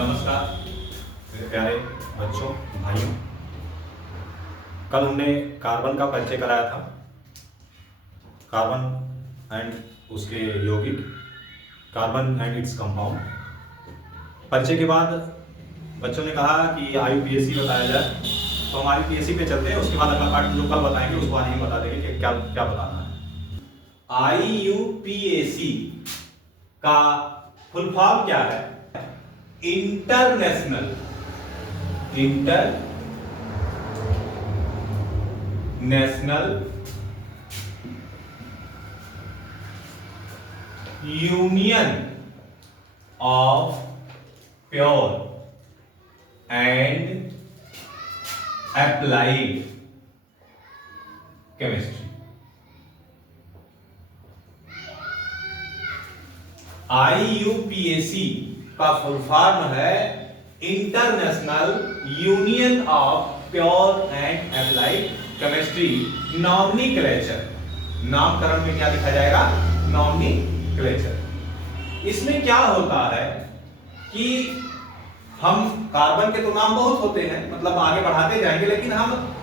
नमस्कार मेरे प्यारे बच्चों, भाइयों। कल हमने कार्बन का परिचय कराया था। कार्बन एंड उसके यौगिक, कार्बन एंड इट्स कंपाउंड। परिचय के बाद बच्चों ने कहा कि आईयूपीएसी बताया जाए, तो हम आईयूपीएसी पे चलते हैं। उसके बाद अगला पार्ट जो कल बताएंगे उसको आज ही बता देंगे कि क्या क्या बताना है। आईयूपीएसी का फुल फॉर्म क्या है? International union of pure and applied chemistry. IUPAC का फुल फॉर्म है international union of pure and applied chemistry. Nomenclature, नामकरण में क्या लिखा जाएगा? नॉमिनक्लेचर। इसमें क्या होता है कि हम कार्बन के तो नाम बहुत होते हैं, मतलब आगे बढ़ाते जाएंगे, लेकिन हम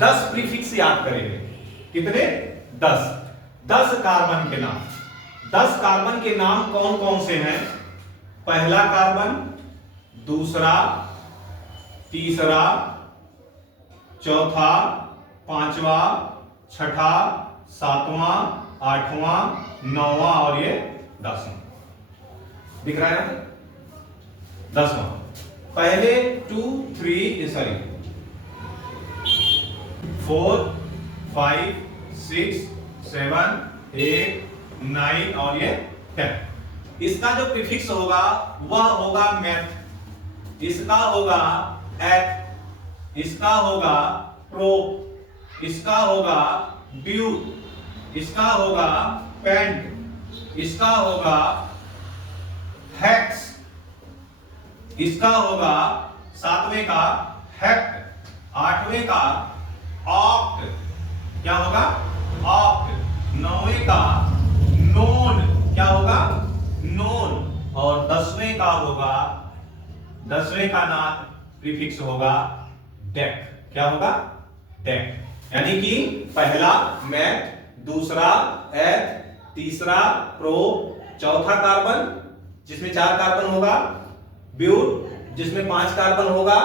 10 प्रीफिक्स याद करेंगे। कितने? 10 कार्बन के नाम। 10 कार्बन के नाम कौन कौन से हैं? पहला कार्बन, दूसरा, तीसरा, चौथा, पांचवा, छठा, सातवां, आठवां, नौवां और ये 10वां। दिख रहा है? 10वां। पहले 2, 3, 4, 5, 6, 7, 8, 9 और ये 10। इसका जो प्रीफिक्स होगा वह होगा मैथ, इसका होगा एथ, इसका होगा प्रो, इसका होगा ब्यूट, इसका होगा पेंट, इसका होगा हेक्स, इसका होगा 7वें का हेक्ट, 8वें का ऑक्ट, क्या होगा? ऑक्ट, 9वें का नोन, क्या होगा? नोन, और 10वें का होगा, 10वें का नाम प्रीफिक्स होगा डेक। क्या होगा? डेक। यानी कि पहला मैथ, दूसरा एथ, तीसरा प्रो, चौथा कार्बन जिसमें 4 कार्बन होगा, ब्यूट जिसमें 5 कार्बन होगा,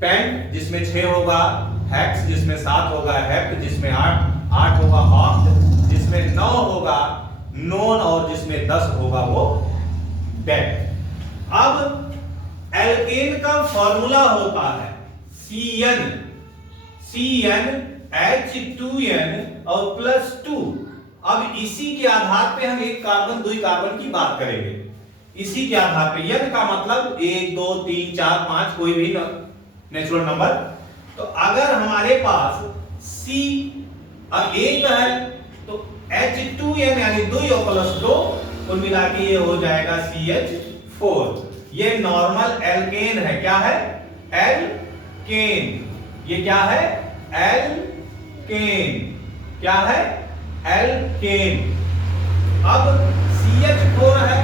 पेंट जिसमें 6 होगा, हेक्स जिसमें 7 होगा, हेप्ट जिसमें 8 होगा, ऑक्ट जिसमें 9 होगा, नोन और जिसमें 10 होगा वो डेक। अब एल्केन का फॉर्मूला होता है CnH2n और +2। अब इसी के आधार पे हम एक कार्बन, 2 कार्बन की बात करेंगे। इसी के आधार पे n का मतलब 1, 2, 3, 4, 5 कोई भी नेचुरल नंबर। तो अगर हमारे पास C एक है तो H2n यानी 2 और +2 कुल मिला के ये हो जाएगा CH4। ये नॉर्मल एल्केन है। क्या है? एल्केन। ये क्या है? एल्केन। क्या है? एल्केन। अब CH4 है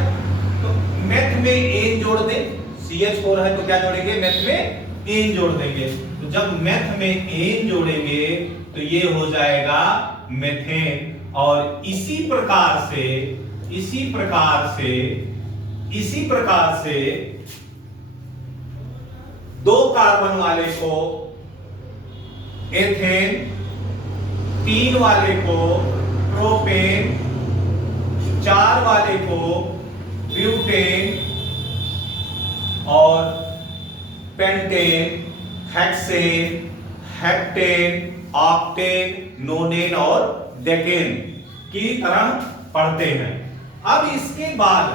तो मेथ में एन जोड़ दे। CH4 है तो क्या जोड़ेंगे? मेथ में एन जोड़ देंगे। तो जब मेथ में एन जोड़ेंगे तो ये हो जाएगा मेथेन। और इसी प्रकार से 2 कार्बन वाले को एथेन, 3 वाले को प्रोपेन, 4 वाले को ब्यूटेन और पेंटेन, हेक्सेन, हेप्टेन, ऑक्टेन, नोनेन और डेकेन की तरह पढ़ते हैं। अब इसके बाद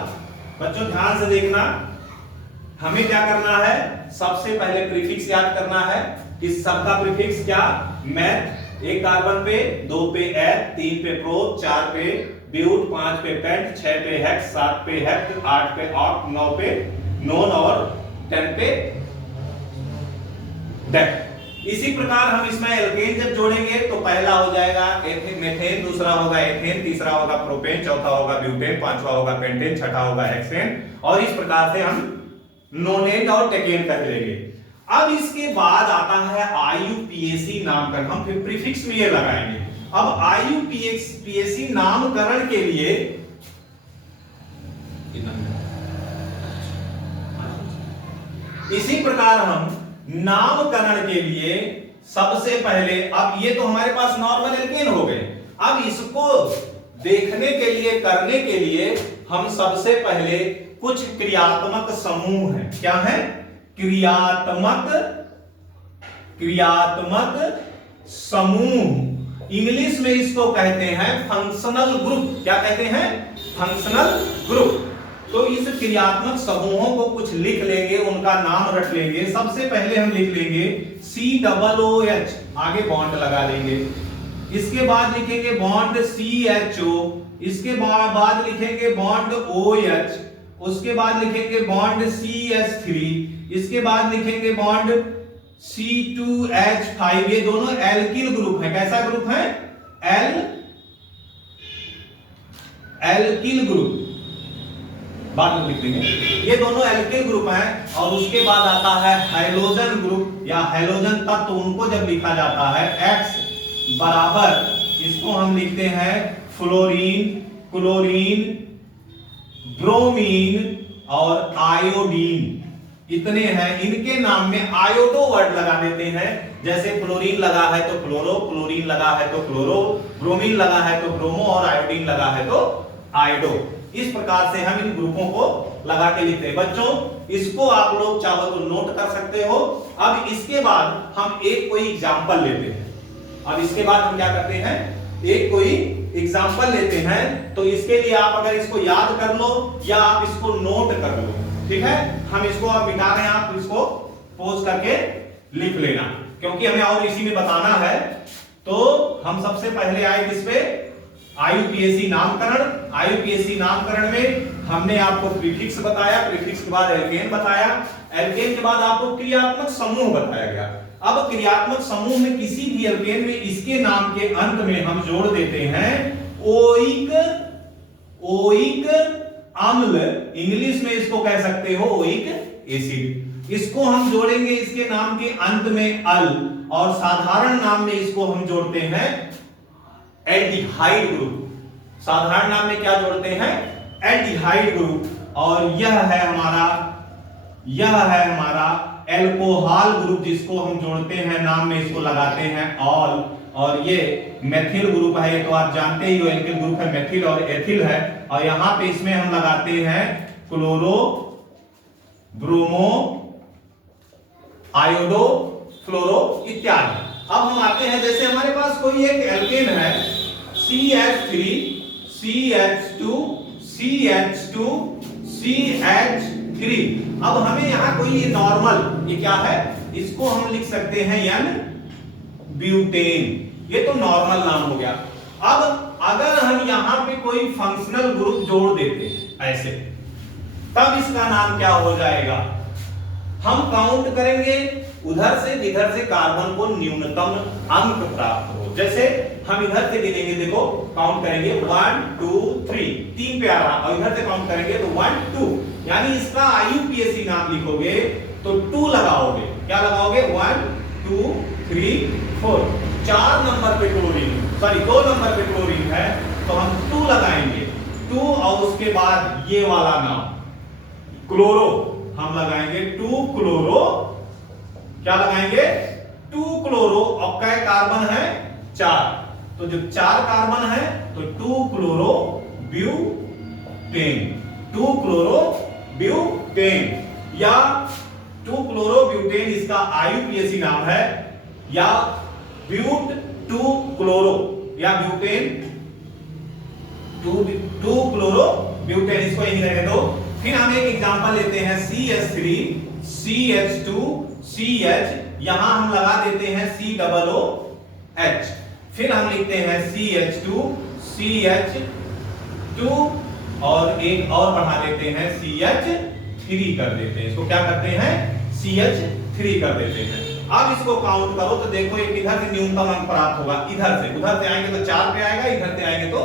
बच्चों ध्यान से देखना, हमें क्या करना है? सबसे पहले प्रीफिक्स याद करना है। इस सबका प्रीफिक्स क्या? मैथ, 1 कार्बन पे, 2 पे एथ, 3 पे प्रो, 4 पे ब्यूट, 5 पे पेंट, 6 पे हेक्स, 7 पे हेप्ट, 8 पे ऑक्ट, 9 पे नोन और 10 पे डेक। इसी प्रकार हम इसमें एल्केन जब जोड़ेंगे तो पहला हो जाएगा मेथेन, दूसरा होगा एथेन, तीसरा होगा प्रोपेन, चौथा होगा ब्यूटेन, पांचवा होगा पेंटेन, छठा होगा हेक्सेन, और इस प्रकार से हम नोनेट और टेकेन कर लेंगे। अब इसके बाद आता है IUPAC नामकरण, हम फिर प्रीफिक्स में ये लगाएंगे। अब IUPAC नामकरण के लिए इसी प्रकार हम नामकरण के लिए सबसे पहले, अब ये तो हमारे पास नॉर्मल एल्केन हो गए, अब इसको देखने के लिए, करने के लिए हम सबसे पहले कुछ क्रियात्मक समूह हैं। क्या है? क्रियात्मक समूह। इंग्लिश में इसको कहते हैं फंक्शनल ग्रुप। क्या कहते हैं? Functional group. तो इस क्रियात्मक समूहों को कुछ लिख लेंगे, उनका नाम रख लेंगे। सबसे पहले हम लिख लेंगे COOH, आगे बॉन्ड लगा लेंगे। इसके बाद लिखेंगे बॉन्ड CHO, इसके बाद लिखेंगे बॉन्ड OH, उसके बाद लिखेंगे बॉन्ड CH3, इसके बाद लिखेंगे बॉन्ड C2H5। ये दोनों एल्किल ग्रुप है। कैसा ग्रुप है? एल्किल ग्रुप, बाद में लिख देंगे। ये दोनों एल्किल ग्रुप हैं। और उसके बाद आता है हैलोजन ग्रुप या हैलोजन तत्व। उनको जब लिखा जाता है X बराबर, इसको हम लिखते हैं फ्लोरीन, क्लोरीन, ब्रोमीन और आयोडीन। इतने हैं। इनके नाम में आयोडो वर्ड लगा देते हैं। जैसे फ्लोरीन लगा है तो फ्लोरो, क्लोरीन लगा है तो क्लोरो, ब्रोमीन लगा है तो ब्रोमो और आयोडीन लगा है तो आयोडो। इस प्रकार से हम इन ग्रुपों को लगा के लिखते हैं। बच्चों, इसको आप लोग चाहो तो नोट कर सकते हो। अब इसके बाद हम एक कोई एग्जांपल लेते हैं। अब इसके बाद हम क्या करते हैं? एक कोई एग्जांपल लेते हैं। तो इसके लिए आप अगर इसको याद कर लो या आप इसको नोट कर लो, ठीक है? हम इसको अब मिटा रहे हैं, आप इसको पोज करके लिख लेना, क्योंकि हमें और इसी में बताना है। तो हम सबसे पहले आए किस पे? IUPAC नामकरण। IUPAC नामकरण में हमने आपको प्रीफिक्स बताया, प्रीफिक्स के बाद एल्केन बताया, एल्केन के बाद आपको क्रियात्मक समूह बताया गया। अब क्रियात्मक समूह में किसी भी एल्केन में इसके नाम के अंत में हम जोड़ देते हैं ओइक अम्ल। इंग्लिश में इसको कह सकते हो ओइक एसिड। इसको हम जोड़ेंगे इसके नाम के अंत में अल, और साधारण नाम में इसको हम जोड़ते हैं एल्डिहाइड ग्रुप। साधारण नाम में क्या जोड़ते हैं? Aldehyde group. और यह है हमारा एल्कोहल ग्रुप, जिसको हम जोड़ते हैं, नाम में इसको लगाते हैं ऑल। और ये मेथिल ग्रुप है, ये तो आप जानते ही हो, एल्किल ग्रुप है, मेथिल और एथिल है। और यहां पे इसमें हम लगाते हैं क्लोरो, ब्रोमो, आयोडो, फ्लोरो इत्यादि। अब हम आते हैं, जैसे हमारे पास कोई एक एल्केन है CH3, CH2, CH2, CH3। अब हमें यहां कोई ये नॉर्मल, ये क्या है? इसको हम लिख सकते हैं N ब्यूटेन। ये तो नॉर्मल नाम हो गया। अब अगर हम यहां पे कोई फंक्शनल ग्रुप जोड़ देते हैं ऐसे, तब इसका नाम क्या हो जाएगा? हम काउंट करेंगे उधर से इधर से कार्बन को न्यूनतम अंक प्राप्त हो। जैसे हम इधर से गिनेंगे, देखो काउंट करेंगे 1 2 3, 3 पे आ रहा, और इधर से काउंट करेंगे तो 1 2, यानी इसका IUPAC नाम लिखोगे तो 2 लगाओगे। क्या लगाओगे? 1 2 3 4। 4 नंबर पे क्लोरीन, सॉरी 2 नंबर पे क्लोरीन है, तो हम 2 लगाएंगे। 2 और उसके बाद ये वाला नाम क्लोरो हम लगाएंगे 2 क्लोरो। क्या लगाएंगे? 2 क्लोरो। और कै कार्बन है? 4। तो जब 4 कार्बन है तो 2 क्लोरो ब्यूटेन, 2 क्लोरो ब्यूटेन या 2 क्लोरो ब्यूटेन इसका IUPAC नाम है, या ब्यूट 2 क्लोरो या ब्यूटेन 2 क्लोरो ब्यूटेन, इसको यही रहने दो। फिर हम एक एग्जांपल लेते हैं CH3, CH2, CH, यहां हम लगा देते हैं COOH। फिर हम लिखते हैं CH2, CH2 और एक और बढ़ा देते हैं CH3 कर देते हैं। इसको क्या करते हैं? CH3 कर देते हैं। अब इसको काउंट करो तो देखो एक इधर से न्यूनतम अंक प्राप्त होगा, इधर से उधर से आएंगे तो 4 पे आएगा, इधर से आएंगे तो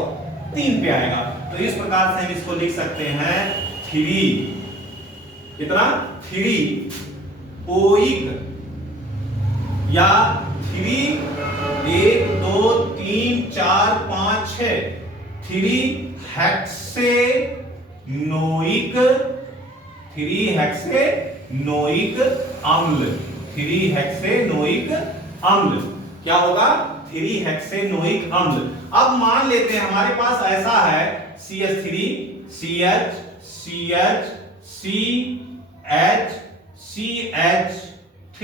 3 पे आएगा। तो इस प्रकार से हम इसको लिख सकते हैं 3 कितना 3 ओइक या 3 1 2 3 4 5 6 3 हेक्सेनोइक अम्ल 3 हेक्सेनोइक अम्ल क्या होगा 3 हेक्सेनोइक अम्ल। अब मान लेते हैं हमारे पास ऐसा है CH3 CH CH CH CH3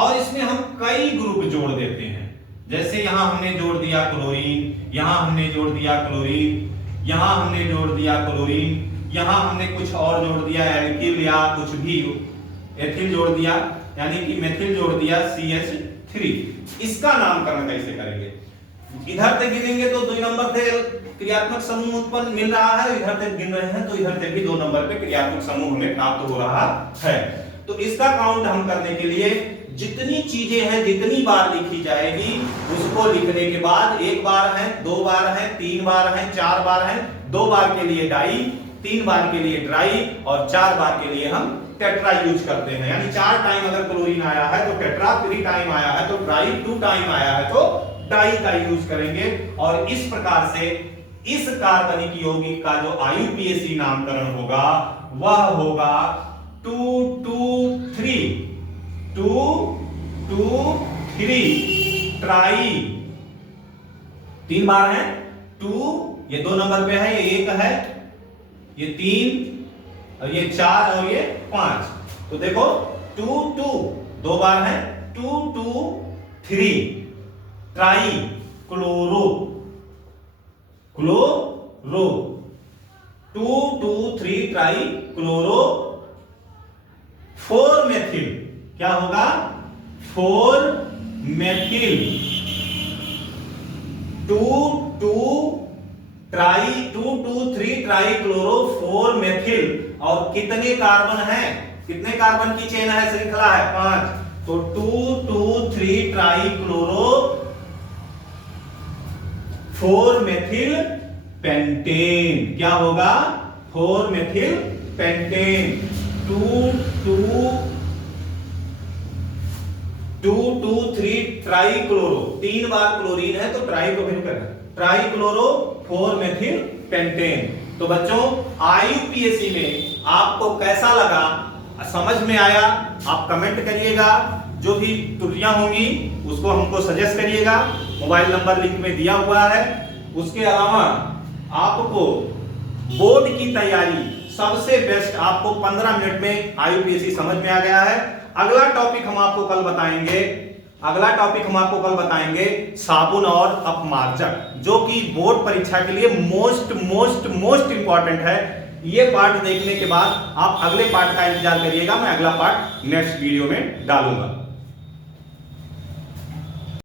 और इसमें हम कई ग्रुप जोड़ देते हैं। जैसे यहां हमने जोड़ दिया क्लोरीन, यहां हमने जोड़ दिया क्लोरीन, यहां हमने जोड़ दिया क्लोरीन, यहां हमने कुछ और जोड़ दिया एल्किल या कुछ भी एथिल जोड़ दिया, यानी कि मेथिल जोड़ दिया CH3। इसका नामकरण कैसे करेंगे? इधर से गिनेंगे तो 2 नंबर से क्रियात्मक समूह उत्पन्न मिल रहा है, इधर से गिन रहे हैं तो इधर से भी 2 नंबर पे क्रियात्मक समूह हमें प्राप्त हो रहा है। तो इसका काउंट हम करने के लिए जितनी चीजें हैं, जितनी बार लिखी जाएगी उसको लिखने के बाद 1 बार है, 2 बार है, 3 बार है, 4 बार है, 2 बार के लिए डाई, 3 बार के लिए ट्राई और 4 बार के लिए हम टेट्रा यूज करते हैं। यानी 4 टाइम अगर क्लोरीन आया है तो टेट्रा, 3 टाइम आया है तो ट्राई, 2 टाइम आया है तो डाई का यूज करेंगे। और इस प्रकार से इस कार्बनिक यौगिक का जो IUPAC नामकरण होगा वह होगा 2,2,3 ट्राई। 3 बार है 2, ये 2 नंबर पे है, ये 1 है, ये 3 और ये 4 और ये 5। तो देखो 2 बार है 2,2,3 try chloro 2,2,3 try chloro 4 methyl क्या होगा 4 मेथिल 2,2,3 ट्राई क्लोरो 4 मेथिल। और कितने कार्बन है, कितने कार्बन की चेन है, श्रृंखला है 5। तो 2,2,3 ट्राई क्लोरो 4 मेथिल पेंटेन क्या होगा 4 मेथिल पेंटेन। 2,2,3 ट्राई क्लोरो, 3 बार क्लोरीन है तो ट्राई को भी करना, ट्राई क्लोरो 4 मेथिल पेंटेन। तो बच्चों IUPAC में आपको कैसा लगा, समझ में आया? आप कमेंट करिएगा, जो भी त्रुटियां होंगी उसको हमको सजेस्ट करिएगा, मोबाइल नंबर लिंक में दिया हुआ है। उसके अलावा आपको बोर्ड की तैयारी सबसे बेस्ट, आपको 15 मिनट में IUPAC समझ में आ गया है। अगला टॉपिक हम आपको कल बताएंगे साबुन और अपमार्जक, जो कि बोर्ड परीक्षा के लिए मोस्ट इंपॉर्टेंट है। ये पार्ट देखने के बाद आप अगले पार्ट का इंतजार करिएगा, मैं अगला पार्ट नेक्स्ट वीडियो में डालूंगा।